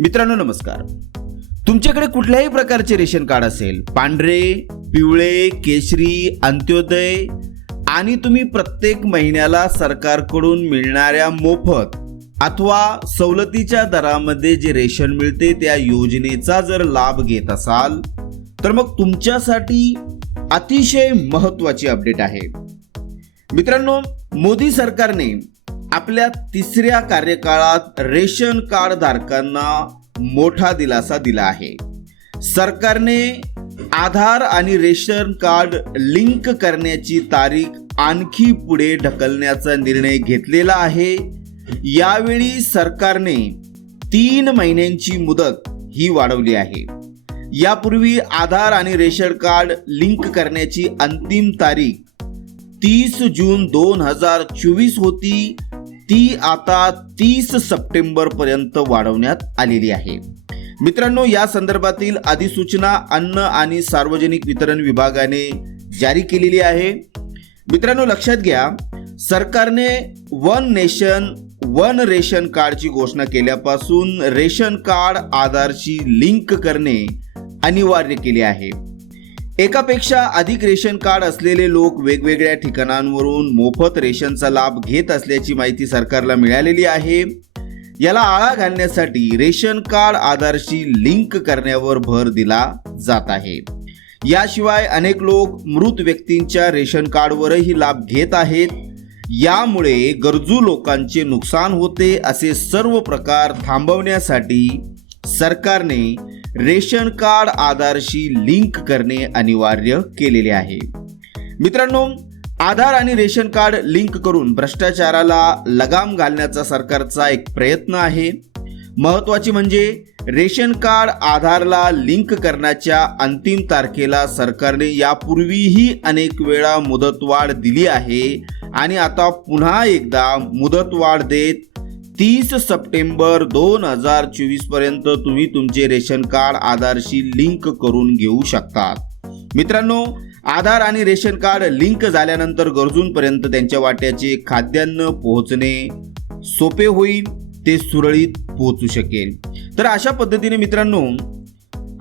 मित्रांनो नमस्कार. तुमच्याकडे कुठल्याही प्रकारचे रेशन कार्ड असेल पांढरे पिवळे केशरी अंत्योदय आणि तुम्ही प्रत्येक महिन्याला सरकारकडून मिळणाऱ्या मोफत अथवा सवलतीच्या दरामध्ये जे रेशन मिळते त्या योजनेचा जर लाभ घेत असाल तर मग तुमच्यासाठी अतिशय महत्वाची अपडेट आहे. मित्रांनो मोदी सरकारने आपल्या तिसऱ्या कार्यकाळात रेशन कार्ड धारकांना मोठा दिलासा दिला आहे. सरकारने आधार आणि रेशन कार्ड लिंक करण्याची तारीख आणखी पुढे ढकलण्याचा निर्णय घेतलेला आहे. यावेळी सरकारने तीन महिन्यांची मुदत ही वाढवली आहे. यापूर्वी आधार आणि रेशन कार्ड लिंक करण्याची अंतिम तारीख तीस जून दोन हजार चोवीस होती. ती आता तीस सप्टेंबर पर्यंत वाढवण्यात आलेली आहे. मित्रांनो या संदर्भातील अधिसूचना अन्न आणि सार्वजनिक वितरण विभागाने जारी केलेली आहे. मित्रांनो लक्षात घ्या सरकारने वन नेशन वन रेशन कार्डची घोषणा केल्यापासून रेशन कार्ड आधारशी लिंक करणे अनिवार्य केले आहे. एकापेक्षा अधिक रेशन कार्ड असलेले लोक वेगवेगळ्या ठिकाणांवरून मोफत रेशनचा लाभ घेत असल्याची माहिती सरकारला मिळालेली आहे. याला आळा घालण्यासाठी रेशन कार्ड आधारशी लिंक करण्यावर भर दिला जात आहे. याशिवाय अनेक लोक मृत व्यक्तींच्या रेशन कार्डवरही लाभ घेत आहेत. यामुळे गरजू लोकांचे नुकसान होते असे सर्व प्रकार थांबवण्यासाठी सरकारने रेशन कार्ड आधारशी लिंक करणे अनिवार्य केलेले आहे. मित्रांनो आधार आणि रेशन कार्ड लिंक करून भ्रष्टाचाराला लगाम घालण्याचा सरकारचा एक प्रयत्न आहे. महत्वाची म्हणजे रेशन कार्ड आधारला लिंक करण्याच्या अंतिम तारखेला सरकारने यापूर्वीही अनेक वेळा मुदतवाढ दिली आहे. आणि आता पुन्हा एकदा मुदतवाढ देत तीस सप्टेंबर दोन हजार चोवीसपर्यंत तुम्ही तुमचे रेशन कार्ड आधारशी लिंक करून घेऊ शकतात. मित्रांनो आधार आणि रेशन कार्ड लिंक झाल्यानंतर गरजूंपर्यंत त्यांच्या वाट्याचे खाद्यान्न पोहोचणे सोपे होईल ते सुरळीत पोहोचू शकेल. तर अशा पद्धतीने मित्रांनो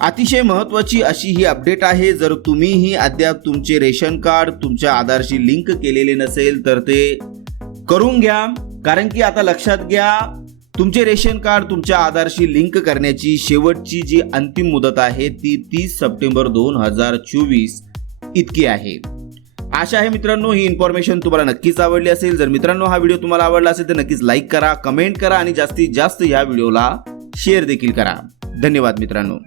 अतिशय महत्वाची अशी ही अपडेट आहे जर तुम्हीही अद्याप तुमचे रेशन कार्ड तुमच्या आधारशी लिंक केलेले नसेल तर ते करून घ्या. कारण की आता लक्षात घ्या तुमचे रेशन कार्ड तुमच्या आधारशी लिंक करण्याची शेवटची जी अंतिम मुदत आहे ती तीस सप्टेंबर दोन हजार चोवीस इतकी आहे. आशा आहे मित्रांनो ही इन्फॉर्मेशन तुम्हाला नक्कीच आवडली असेल. जर मित्रांनो हा व्हिडिओ तुम्हाला आवडला असेल तर नक्कीच लाईक करा कमेंट करा आणि जास्तीत जास्त या व्हिडिओला शेअर देखील करा. धन्यवाद मित्रांनो.